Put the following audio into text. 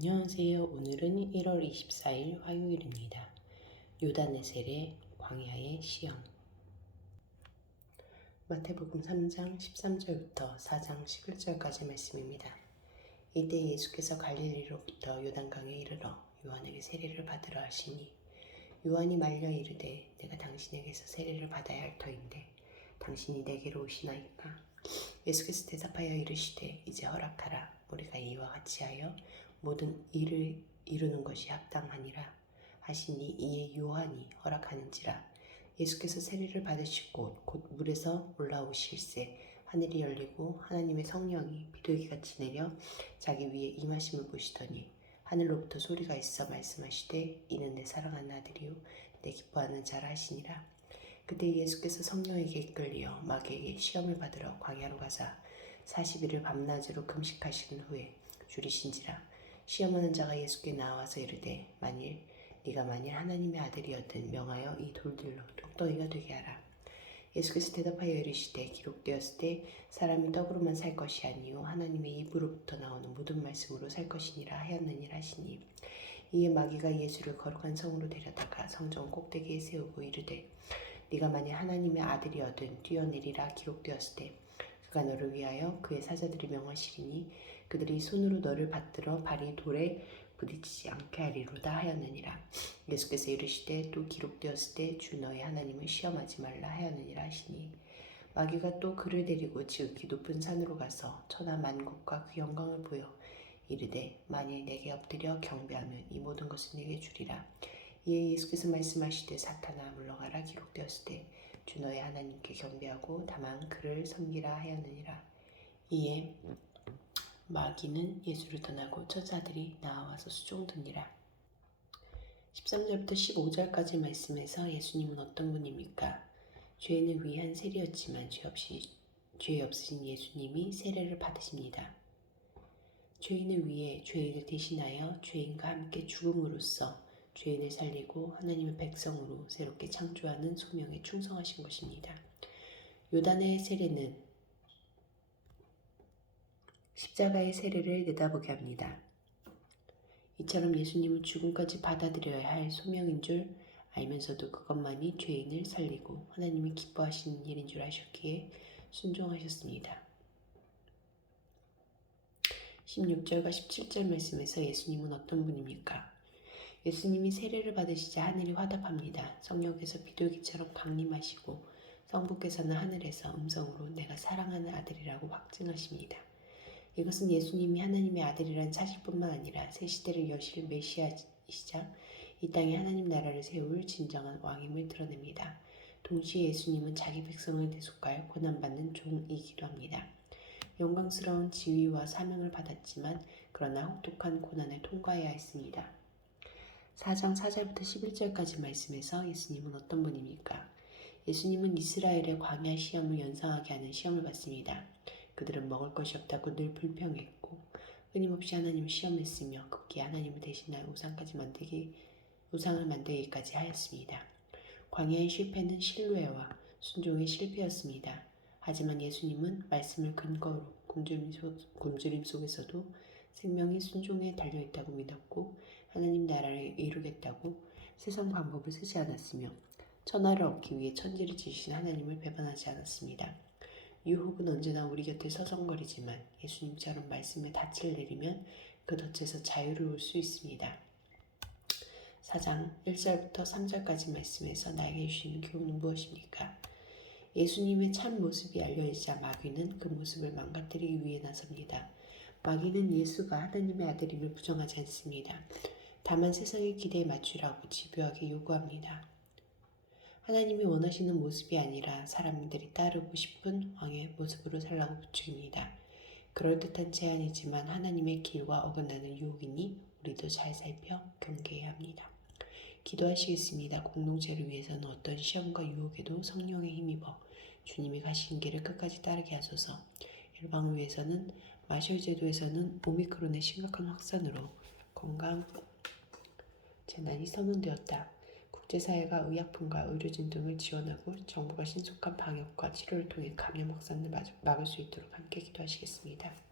안녕하세요. 오늘은 1월 24일 화요일입니다. 요단의 세례, 광야의 시험. 마태복음 3장 13절부터 4장 11절까지 말씀입니다. 이때 예수께서 갈릴리로부터 요단강에 이르러 요한에게 세례를 받으러 하시니 요한이 말려 이르되 내가 당신에게서 세례를 받아야 할 터인데 당신이 내게로 오시나이까. 예수께서 대답하여 이르시되 이제 허락하라. 우리가 이와 같이 하여 모든 일을 이루는 것이 합당하니라 하시니 이에 요한이 허락하는지라. 예수께서 세례를 받으시고 곧 물에서 올라오실새 하늘이 열리고 하나님의 성령이 비둘기같이 내려 자기 위에 임하심을 보시더니 하늘로부터 소리가 있어 말씀하시되 이는 내 사랑하는 아들이요 내 기뻐하는 자라 하시니라. 그때 예수께서 성령에게 이끌리어 마귀에게 시험을 받으러 광야로 가사 40일을 밤낮으로 금식하신 후에 줄이신지라. 시험하는 자가 예수께 나와서 이르되 네가 만일 하나님의 아들이었든 명하여 이 돌들로 떡덩이가 되게 하라. 예수께서 대답하여 이르시되 기록되었을 때 사람이 떡으로만 살 것이 아니요 하나님의 입으로부터 나오는 모든 말씀으로 살 것이니라 하였느니라 하시니 이에 마귀가 예수를 거룩한 성으로 데려다가 성전 꼭대기에 세우고 이르되 네가 만일 하나님의 아들이어든 뛰어내리라. 기록되었을 때 그가 너를 위하여 그의 사자들이 명하시리니 그들이 손으로 너를 받들어 발이 돌에 부딪히지 않게 하리로다 하였느니라. 예수께서 이르시되 또 기록되었을 때 주 너의 하나님을 시험하지 말라 하였느니라 하시니 마귀가 또 그를 데리고 지극히 높은 산으로 가서 천하 만국과 그 영광을 보여 이르되 만일 내게 엎드려 경배하면 이 모든 것을 내게 주리라. 이에 예수께서 말씀하시되 사탄아 물러가라. 기록되었을 때 주 너의 하나님께 경배하고 다만 그를 섬기라 하였느니라. 이에 마귀는 예수를 떠나고 천사들이 나와서 수종드니라. 13절부터 15절까지 말씀에서 예수님은 어떤 분입니까? 죄인을 위한 세례였지만 죄 없으신 예수님이 세례를 받으십니다. 죄인을 위해 죄인을 대신하여 죄인과 함께 죽음으로써 죄인을 살리고 하나님의 백성으로 새롭게 창조하는 소명에 충성하신 것입니다. 요단의 세례는 십자가의 세례를 내다보게 합니다. 이처럼 예수님은 죽음까지 받아들여야 할 소명인 줄 알면서도 그것만이 죄인을 살리고 하나님이 기뻐하시는 일인 줄 아셨기에 순종하셨습니다. 16절과 17절 말씀에서 예수님은 어떤 분입니까? 예수님이 세례를 받으시자 하늘이 화답합니다. 성령께서 비둘기처럼 강림하시고 성부께서는 하늘에서 음성으로 내가 사랑하는 아들이라고 확증하십니다. 이것은 예수님이 하나님의 아들이란 사실뿐만 아니라 새 시대를 여실 메시아이시자 이 땅에 하나님 나라를 세울 진정한 왕임을 드러냅니다. 동시에 예수님은 자기 백성을 대속할 고난받는 종이기도 합니다. 영광스러운 지위와 사명을 받았지만 그러나 혹독한 고난을 통과해야 했습니다. 4장 4절부터 11절까지 말씀에서 예수님은 어떤 분입니까? 예수님은 이스라엘의 광야 시험을 연상하게 하는 시험을 받습니다. 그들은 먹을 것이 없다고 늘 불평했고 끊임없이 하나님을 시험했으며 급기야 하나님을 대신할 우상을 만들기까지 하였습니다. 광야의 실패는 신뢰와 순종의 실패였습니다. 하지만 예수님은 말씀을 근거로 굶주림 속에서도 생명이 순종에 달려있다고 믿었고 하나님 나라를 이루겠다고 세상 방법을 쓰지 않았으며 천하를 얻기 위해 천지를 지으신 하나님을 배반하지 않았습니다. 유혹은 언제나 우리 곁에 서성거리지만 예수님처럼 말씀에 닻을 내리면 그 덫에서 자유로울 수 있습니다. 4장 1절부터 3절까지 말씀에서 나에게 주시는 교훈은 무엇입니까? 예수님의 참 모습이 알려지자 마귀는 그 모습을 망가뜨리기 위해 나섭니다. 마귀는 예수가 하나님의 아들임을 부정하지 않습니다. 다만 세상의 기대에 맞추라고 집요하게 요구합니다. 하나님이 원하시는 모습이 아니라 사람들이 따르고 싶은 왕의 모습으로 살라고 부추깁니다. 그럴듯한 제안이지만 하나님의 길과 어긋나는 유혹이니 우리도 잘 살펴 경계해야 합니다. 기도하시겠습니다. 공동체를 위해서는 어떤 시험과 유혹에도 성령에 힘입어 주님이 가신 길을 끝까지 따르게 하소서. 일방을 위해서는 마셜 제도에서는 오미크론의 심각한 확산으로 건강 재난이 선언되었다. 국제사회가 의약품과 의료진 등을 지원하고 정부가 신속한 방역과 치료를 통해 감염 확산을 막을 수 있도록 함께 기도하시겠습니다.